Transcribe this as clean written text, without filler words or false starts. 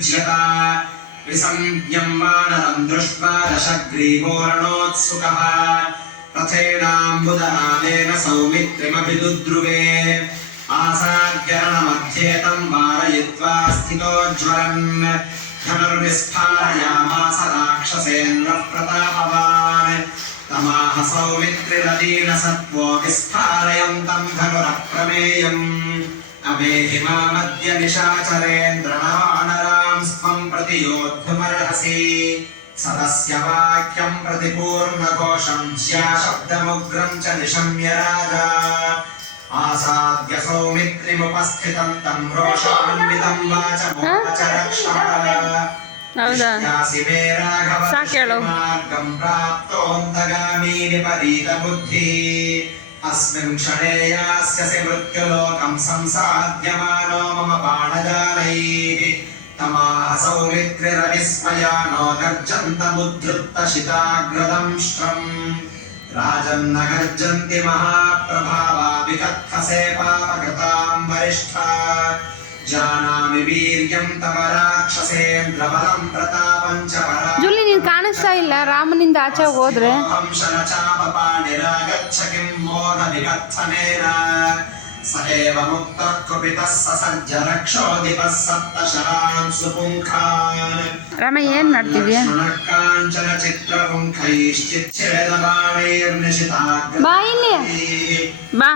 वियुज्यत विसञ्ज्ञं वानरं दृष्ट्वा दशग्रीवोरणोत्सुकः रथेनाम्बुदहानेन सौमित्रिमपि दुद्रुवे आसाद्यरणमध्ये तं वारयित्वा स्थितोज्ज्वलन् धनुर्विस्फारयामास राक्षसेन्द्रः प्रतापवान् तमाह सौमित्रिरदीनसत्त्वो विस्फारयन्तं धनुरप्रमेयम् अवेहिमामद्य निशाचरेन्द्रनवानरां स्त्वं प्रति योद्धुमर्हसि सदस्य वाक्यं प्रतिपूर्णघोषं ज्याशब्दमुग्रं च निशम्य राजा आसाद्य सौमित्रिमुपस्थितं तं रोषान्वितं वाचमोचरक्षासि मे राघव मार्गं प्राप्तोऽन्तगामी विपरीतबुद्धिः अस्मिन् क्षणे यास्यसि मृत्युलोकं संसाद्यमानो मम बाणजालैः तमाह सौमित्रिरविस्मयानो गर्जन्तमुद्धृत्तशिताग्रदंष्ट्रम् राजन्न गर्जन्ति महाप्रभावा विकत्थसे पापकृतां वरिष्ठा जानामि वीर्यं तव राक्षसेन्द्रबलं प्रतापं च परा ಜುಲಿ ನೀನು ಕಾಣಿಸ್ತಾ ಇಲ್ಲ ರಾಮನಿಂದ ಆಚೆ ಹೋದ್ರೆ हंसनचापपाणिरागच्छ किं मोहविकत्थनेन स एव मुक्तः कुपितः ससज्ज रक्षोऽधिपः सप्तशरान् सुपुङ्खान् ರಾಮ ಏನ್ ಮಾಡ್ತಿದ್ಯಾ काञ्चन चित्रपुङ्खैश्चिच्छेदबाणैर्निशिताग्रैः ಬಾ ಇಲ್ಲಿ ಬಾ